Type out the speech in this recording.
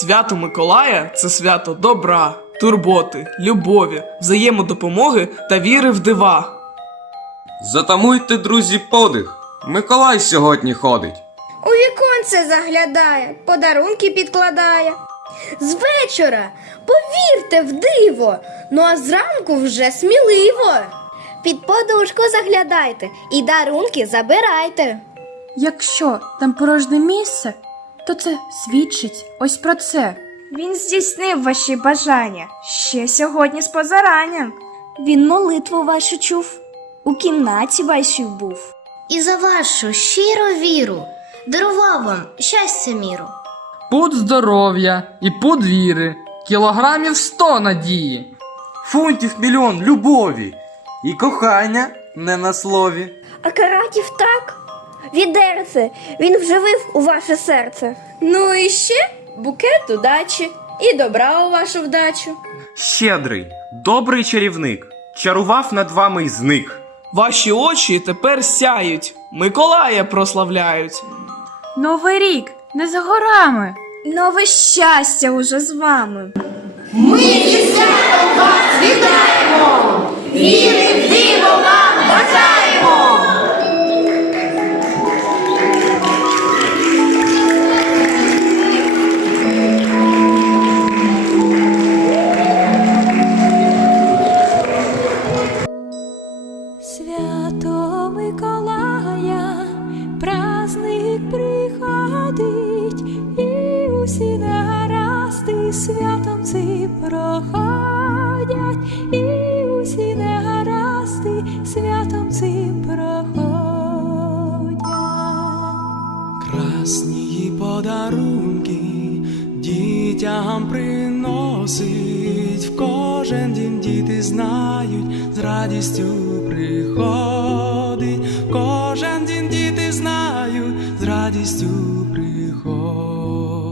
Свято Миколая це свято добра, турботи, любові, взаємодопомоги та віри в дива. Затамуйте, друзі, подих. Миколай сьогодні ходить. У віконце заглядає, подарунки підкладає. З вечора повірте в диво, ну а зранку вже сміливо. Під подушку заглядайте і дарунки забирайте. Якщо там порожнє місце, то це свідчить ось про це. Він здійснив ваші бажання ще сьогодні з позаранням. Він молитву вашу чув, у кімнаті вашій був. І за вашу щиру віру дарував вам щастя міру. Пуд здоров'я і пуд віри, кілограмів сто надії. Фунтів мільйон любові і кохання не на слові. А каратів так. Відерце він вживив у ваше серце. Ну і ще букет удачі і добра у вашу вдачу. Щедрий, добрий чарівник, чарував над вами й зник. Ваші очі тепер сяють, Миколая прославляють. Новий рік не за горами. Нове щастя уже з вами. Свято праздник приходить, і усі негаразди святом цим проходять, і усі негаразди святом цим проходять. Красні подарунки дітям приносить, в кожен дім діти знають, з радістю приходить, радістю приходь.